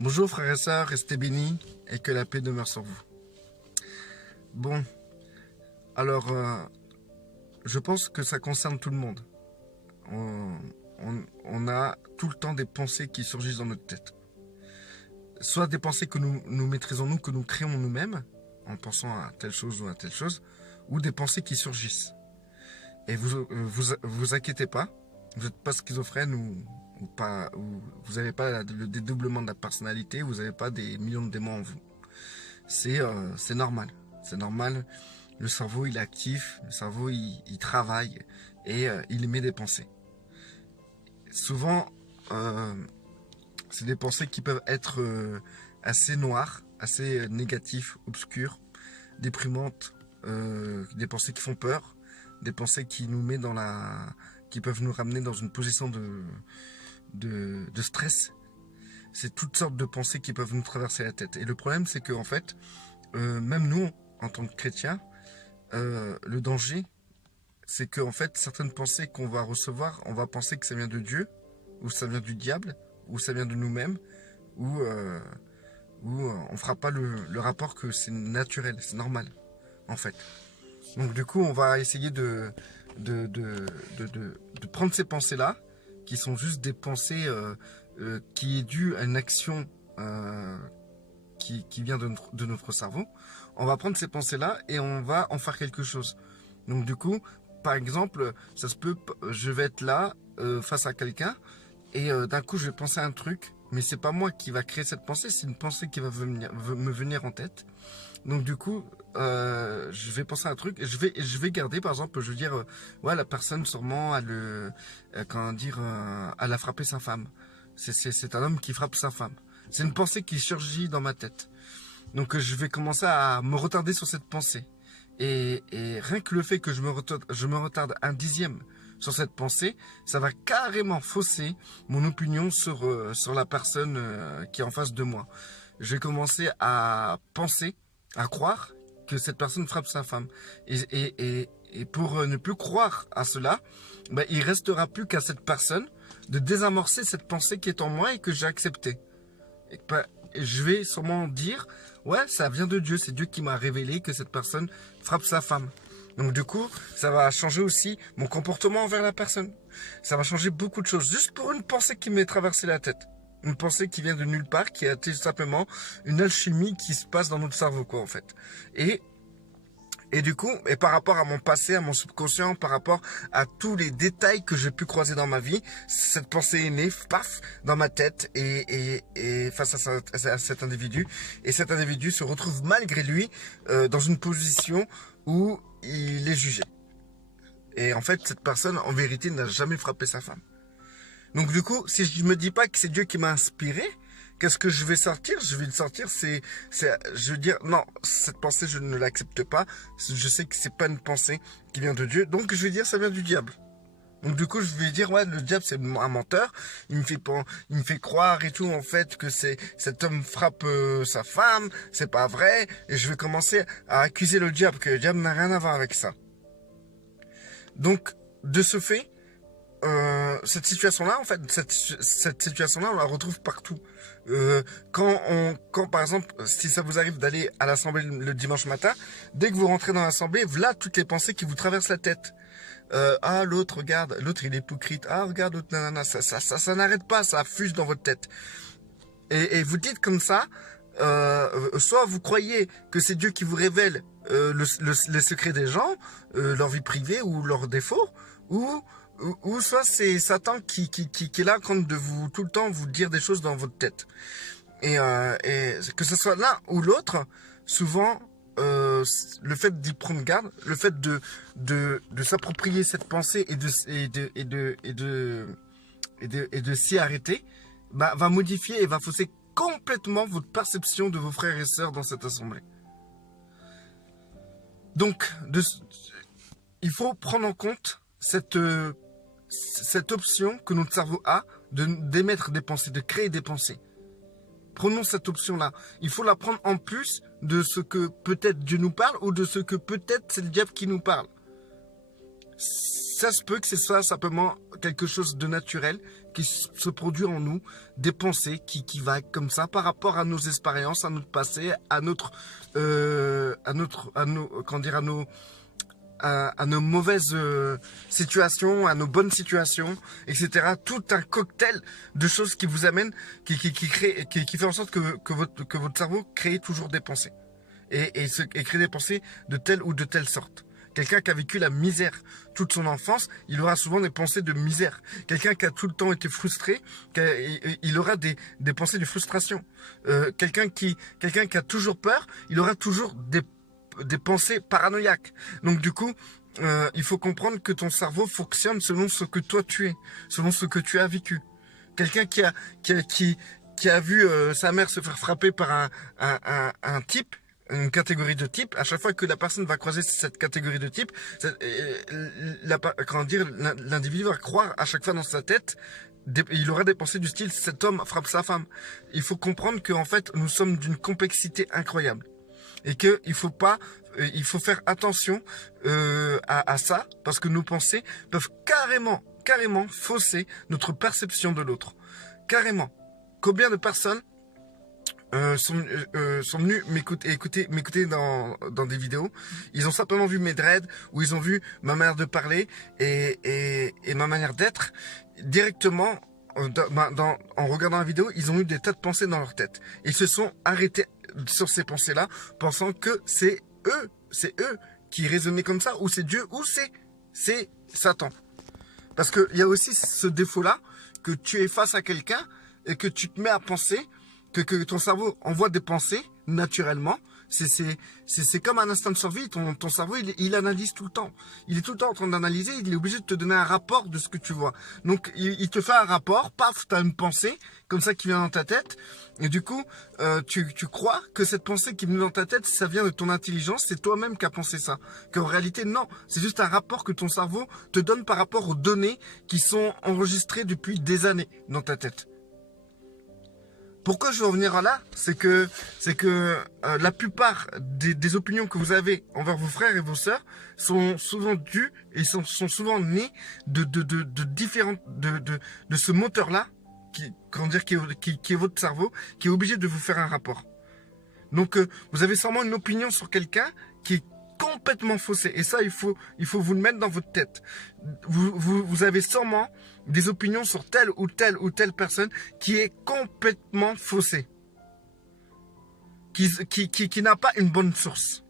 Bonjour frères et sœurs, restez bénis et que la paix demeure sur vous. Bon, alors je pense que ça concerne tout le monde. On a tout le temps des pensées qui surgissent dans notre tête. Soit des pensées que nous maîtrisons nous, que nous créons nous-mêmes, en pensant à telle chose ou à telle chose, ou des pensées qui surgissent. Et vous inquiétez pas, vous n'êtes pas schizophrène ou pas, ou vous n'avez pas le dédoublement de la personnalité, vous n'avez pas des millions de démons en vous. C'est normal. C'est normal. Le cerveau, il est actif, le cerveau, il travaille et il émet des pensées. Souvent, c'est des pensées qui peuvent être assez noires, assez négatives, obscures, déprimantes, des pensées qui font peur, des pensées qui nous mettent qui peuvent nous ramener dans une position de stress. C'est toutes sortes de pensées qui peuvent nous traverser la tête. Et le problème, c'est que en fait, même nous, en tant que chrétiens, le danger, c'est que en fait, certaines pensées qu'on va recevoir, on va penser que ça vient de Dieu, ou ça vient du diable, ou ça vient de nous-mêmes, ou on fera pas le rapport que c'est naturel, c'est normal, en fait. Donc du coup, on va essayer de prendre ces pensées-là, qui sont juste des pensées qui est due à une action qui vient de notre cerveau. On va prendre ces pensées-là et on va en faire quelque chose. Donc du coup, par exemple, ça se peut, je vais être là face à quelqu'un et d'un coup je vais penser à un truc, mais c'est pas moi qui va créer cette pensée, c'est une pensée qui va me venir en tête. Donc du coup, je vais penser à un truc, et je vais garder, par exemple, je veux dire, ouais, la personne sûrement elle a frappé sa femme. C'est un homme qui frappe sa femme. C'est une pensée qui surgit dans ma tête. Donc je vais commencer à me retarder sur cette pensée. Et rien que le fait que je me retarde un dixième sur cette pensée, ça va carrément fausser mon opinion sur la personne qui est en face de moi. Je vais commencer à penser, à croire que cette personne frappe sa femme. Et pour ne plus croire à cela, ben, il restera plus qu'à cette personne de désamorcer cette pensée qui est en moi et que j'ai acceptée. Et ben, je vais sûrement dire, ouais, ça vient de Dieu, c'est Dieu qui m'a révélé que cette personne frappe sa femme. Donc du coup, ça va changer aussi mon comportement envers la personne. Ça va changer beaucoup de choses, juste pour une pensée qui m'est traversée la tête. Une pensée qui vient de nulle part, qui a tout simplement une alchimie qui se passe dans notre cerveau, quoi, en fait. Et du coup, et par rapport à mon passé, à mon subconscient, par rapport à tous les détails que j'ai pu croiser dans ma vie, cette pensée est née, paf, dans ma tête et face à cet individu. Et cet individu se retrouve malgré lui dans une position où il est jugé. Et en fait, cette personne, en vérité, n'a jamais frappé sa femme. Donc du coup, si je me dis pas que c'est Dieu qui m'a inspiré, qu'est-ce que je vais sortir? Je vais le sortir, je veux dire, non, cette pensée, je ne l'accepte pas. Je sais que c'est pas une pensée qui vient de Dieu, donc je vais dire, ça vient du diable. Donc du coup, je vais dire, ouais, le diable, c'est un menteur. Il me fait croire et tout, en fait, que cet homme frappe sa femme. C'est pas vrai. Et je vais commencer à accuser le diable, que le diable n'a rien à voir avec ça. Donc, de ce fait, cette situation-là, en fait, cette situation-là, on la retrouve partout. Quand par exemple, si ça vous arrive d'aller à l'assemblée le dimanche matin, dès que vous rentrez dans l'assemblée, voilà toutes les pensées qui vous traversent la tête. Ah, l'autre, regarde, l'autre il est hypocrite. Ah, regarde, l'autre, nanana, ça n'arrête pas, ça fuse dans votre tête. Et vous dites comme ça, soit vous croyez que c'est Dieu qui vous révèle les secrets des gens, leur vie privée ou leurs défauts, ou soit c'est Satan qui est là en train de vous tout le temps vous dire des choses dans votre tête. Et que ce soit l'un ou l'autre, souvent le fait d'y prendre garde, le fait de s'approprier cette pensée et de s'y arrêter, bah, va modifier et va fausser complètement votre perception de vos frères et sœurs dans cette assemblée. Donc, il faut prendre en compte cette option que notre cerveau a d'émettre des pensées, de créer des pensées. Prenons cette option-là. Il faut la prendre en plus de ce que peut-être Dieu nous parle ou de ce que peut-être c'est le diable qui nous parle. Ça se peut que c'est ça simplement quelque chose de naturel qui se produit en nous, des pensées qui va comme ça par rapport à nos expériences, à notre passé, à nos mauvaises situations, à nos bonnes situations, etc. Tout un cocktail de choses qui vous amènent, qui fait en sorte que votre cerveau crée toujours des pensées et crée des pensées de telle ou de telle sorte. Quelqu'un qui a vécu la misère toute son enfance, il aura souvent des pensées de misère. Quelqu'un qui a tout le temps été frustré, il aura des pensées de frustration. Quelqu'un qui a toujours peur, il aura toujours des pensées paranoïaques. Donc du coup, il faut comprendre que ton cerveau fonctionne selon ce que toi tu es, selon ce que tu as vécu. Quelqu'un qui a vu sa mère se faire frapper par un type, une catégorie de type, à chaque fois que la personne va croiser cette catégorie de type, l'individu va croire à chaque fois dans sa tête, il aura des pensées du style cet homme frappe sa femme. Il faut comprendre qu'en fait nous sommes d'une complexité incroyable et que il faut faire attention à ça, parce que nos pensées peuvent carrément fausser notre perception de l'autre. Carrément. Combien de personnes sont venus m'écouter dans des vidéos. Ils ont simplement vu mes dreads, ou ils ont vu ma manière de parler et ma manière d'être. Directement, en regardant la vidéo, ils ont eu des tas de pensées dans leur tête. Ils se sont arrêtés sur ces pensées-là, pensant que c'est eux qui raisonnaient comme ça, ou c'est Dieu, ou c'est Satan. Parce qu'il y a aussi ce défaut-là, que tu es face à quelqu'un et que tu te mets à penser, que ton cerveau envoie des pensées naturellement. C'est comme un instinct de survie. Ton cerveau, il analyse tout le temps. Il est tout le temps en train d'analyser. Il est obligé de te donner un rapport de ce que tu vois. Donc, il te fait un rapport. Paf, tu as une pensée comme ça qui vient dans ta tête. Et du coup, tu crois que cette pensée qui vient dans ta tête, ça vient de ton intelligence. C'est toi-même qui as pensé ça. Qu'en réalité, non. C'est juste un rapport que ton cerveau te donne par rapport aux données qui sont enregistrées depuis des années dans ta tête. Pourquoi je veux revenir là, c'est que la plupart des opinions que vous avez envers vos frères et vos sœurs sont souvent dues et sont souvent nées de ce moteur-là, qui est votre cerveau, qui est obligé de vous faire un rapport. Donc vous avez sûrement une opinion sur quelqu'un qui est complètement faussée, et ça il faut vous le mettre dans votre tête. Vous avez sûrement des opinions sur telle ou telle personne qui est complètement faussée, qui n'a pas une bonne source.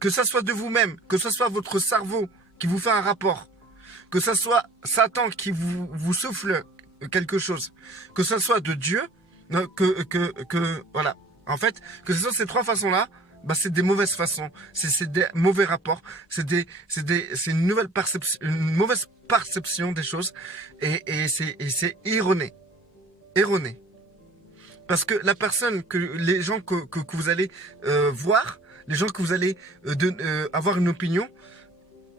Que ça soit de vous-même, que ce soit votre cerveau qui vous fait un rapport, que ça soit Satan qui vous souffle quelque chose, que ça soit de Dieu, voilà. En fait, que ce soit ces trois façons-là, bah c'est des mauvaises façons, c'est des mauvais rapports, c'est une mauvaise perception des choses, et c'est erroné. Parce que les gens que vous allez voir, les gens que vous allez avoir une opinion,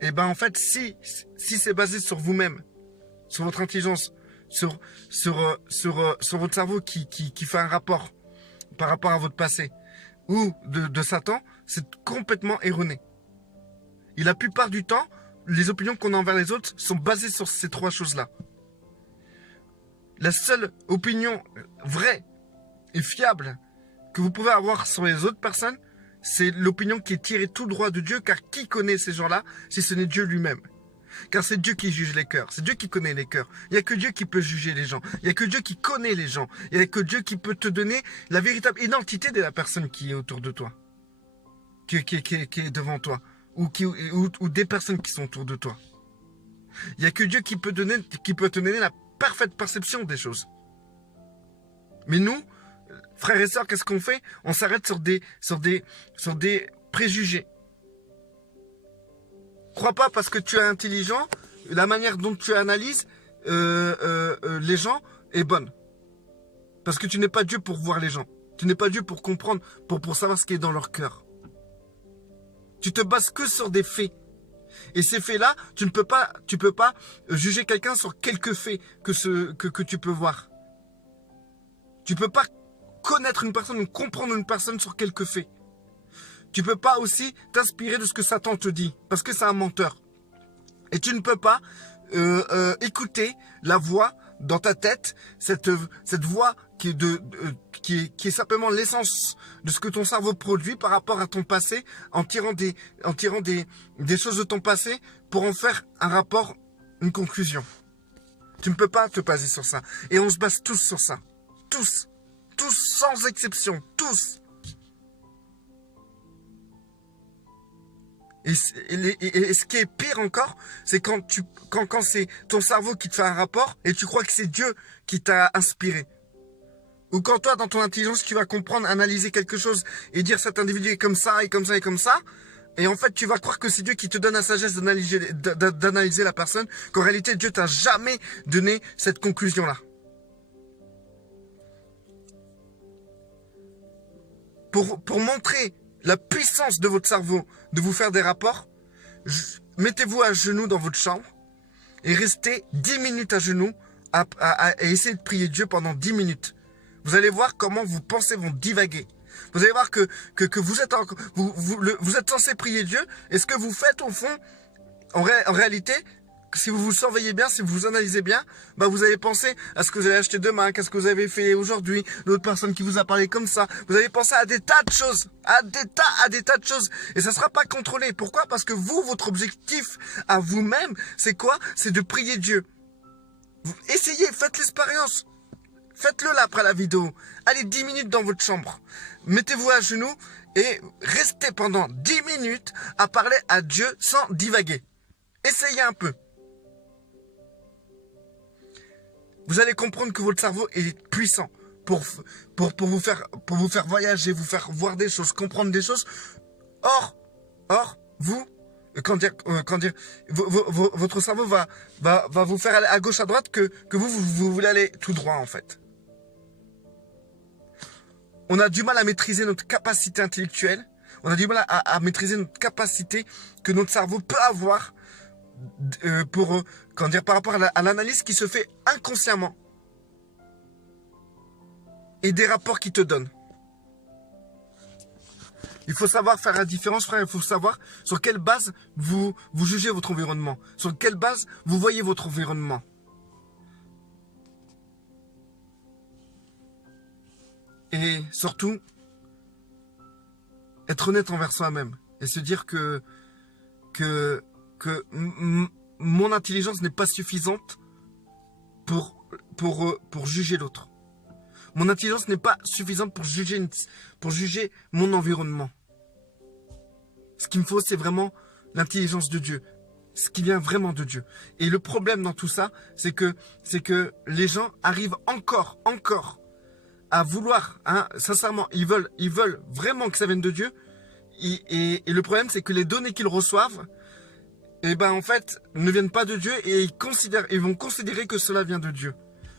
et ben en fait si c'est basé sur vous-même, sur votre intelligence, sur votre cerveau qui fait un rapport par rapport à votre passé, ou de Satan, c'est complètement erroné. Et la plupart du temps, les opinions qu'on a envers les autres sont basées sur ces trois choses-là. La seule opinion vraie et fiable que vous pouvez avoir sur les autres personnes, c'est l'opinion qui est tirée tout droit de Dieu, car qui connaît ces gens-là si ce n'est Dieu lui-même? Car c'est Dieu qui juge les cœurs, c'est Dieu qui connaît les cœurs. Il n'y a que Dieu qui peut juger les gens, il n'y a que Dieu qui connaît les gens, il n'y a que Dieu qui peut te donner la véritable identité de la personne qui est autour de toi, qui est devant toi, ou des personnes qui sont autour de toi. Il n'y a que Dieu qui peut te donner la parfaite perception des choses. Mais nous, frères et sœurs, qu'est-ce qu'on fait? On s'arrête sur des préjugés. Crois pas parce que tu es intelligent, la manière dont tu analyses les gens est bonne. Parce que tu n'es pas Dieu pour voir les gens. Tu n'es pas Dieu pour comprendre, pour savoir ce qui est dans leur cœur. Tu te bases que sur des faits. Et ces faits-là, tu peux pas juger quelqu'un sur quelques faits que tu peux voir. Tu peux pas connaître une personne ou comprendre une personne sur quelques faits. tu peux pas aussi t'inspirer de ce que Satan te dit, parce que c'est un menteur. Et tu ne peux pas écouter la voix dans ta tête, cette voix qui est simplement l'essence de ce que ton cerveau produit par rapport à ton passé, en tirant des choses de ton passé pour en faire un rapport, une conclusion. Tu ne peux pas te baser sur ça. Et on se base tous sur ça. Tous. Tous sans exception. Tous. Et ce qui est pire encore, c'est quand c'est ton cerveau qui te fait un rapport et tu crois que c'est Dieu qui t'a inspiré. Ou quand toi, dans ton intelligence, tu vas comprendre, analyser quelque chose et dire cet individu est comme ça, et comme ça, et comme ça. Et en fait, tu vas croire que c'est Dieu qui te donne la sagesse d'analyser la personne, qu'en réalité, Dieu t'a jamais donné cette conclusion-là. Pour montrer la puissance de votre cerveau de vous faire des rapports, mettez-vous à genoux dans votre chambre et restez 10 minutes à genoux à essayer de prier Dieu pendant 10 minutes. Vous allez voir comment vos pensées vont divaguer. Vous allez voir que vous êtes censé prier Dieu, et ce que vous faites au fond, en réalité, si vous vous surveillez bien, si vous vous analysez bien, bah vous allez penser à ce que vous allez acheter demain, qu'à ce que vous avez fait aujourd'hui, l'autre personne qui vous a parlé comme ça. Vous allez penser à des tas de choses, à des tas de choses. Et ça ne sera pas contrôlé. Pourquoi? Parce que vous, votre objectif à vous-même, c'est quoi? C'est de prier Dieu. Essayez, faites l'expérience. Faites-le là après la vidéo. Allez 10 minutes dans votre chambre. Mettez-vous à genoux et restez pendant 10 minutes à parler à Dieu sans divaguer. Essayez un peu. Vous allez comprendre que votre cerveau est puissant pour vous faire voyager, vous faire voir des choses, comprendre des choses. Or, vous, votre cerveau va vous faire aller à gauche, à droite, que vous voulez aller tout droit, en fait. On a du mal à maîtriser notre capacité intellectuelle. On a du mal à maîtriser notre capacité que notre cerveau peut avoir par rapport à l'analyse qui se fait inconsciemment et des rapports qu'il te donne. Il faut savoir faire la différence, frère. Il faut savoir sur quelle base vous jugez votre environnement, sur quelle base vous voyez votre environnement. Et surtout, être honnête envers soi-même et se dire que mon intelligence n'est pas suffisante pour juger l'autre. Mon intelligence n'est pas suffisante pour juger mon environnement. Ce qu'il me faut, c'est vraiment l'intelligence de Dieu. Ce qui vient vraiment de Dieu. Et le problème dans tout ça, c'est que les gens arrivent encore à vouloir, sincèrement, ils veulent vraiment que ça vienne de Dieu. Et le problème, c'est que les données qu'ils reçoivent, en fait, ne viennent pas de Dieu et ils vont considérer que cela vient de Dieu.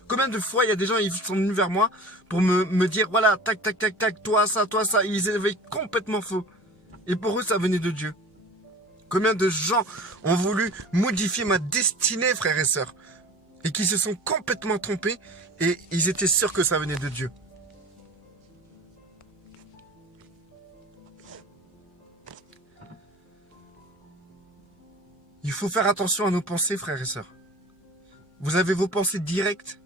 Combien de fois il y a des gens, ils sont venus vers moi pour me dire, voilà, tac, tac, tac, tac, toi, ça, ils avaient complètement faux. Et pour eux, ça venait de Dieu. Combien de gens ont voulu modifier ma destinée, frères et sœurs, et qui se sont complètement trompés et ils étaient sûrs que ça venait de Dieu. Il faut faire attention à nos pensées, frères et sœurs. Vous avez vos pensées directes,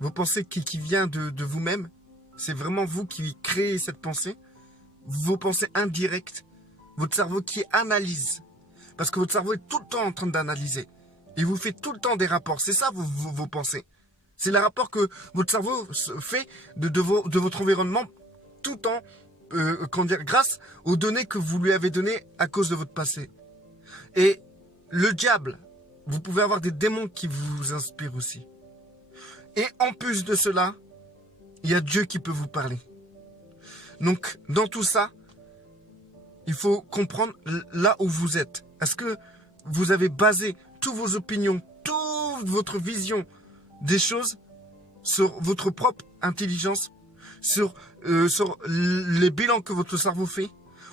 vos pensées qui viennent de vous-même. C'est vraiment vous qui créez cette pensée. Vos pensées indirectes, votre cerveau qui analyse. Parce que votre cerveau est tout le temps en train d'analyser. Il vous fait tout le temps des rapports. C'est ça vos pensées. C'est le rapport que votre cerveau fait de votre environnement tout en, grâce aux données que vous lui avez données à cause de votre passé. Et le diable, vous pouvez avoir des démons qui vous inspirent aussi. Et en plus de cela, il y a Dieu qui peut vous parler. Donc, dans tout ça, il faut comprendre là où vous êtes. Est-ce que vous avez basé toutes vos opinions, toute votre vision des choses sur votre propre intelligence, sur les bilans que votre cerveau fait,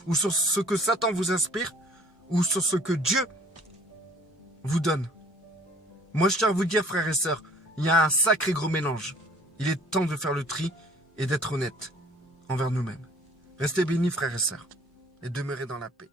ou sur ce que Satan vous inspire, ou sur ce que Dieu vous donne? Moi, je tiens à vous dire, frères et sœurs, il y a un sacré gros mélange. Il est temps de faire le tri et d'être honnête envers nous-mêmes. Restez bénis, frères et sœurs, et demeurez dans la paix.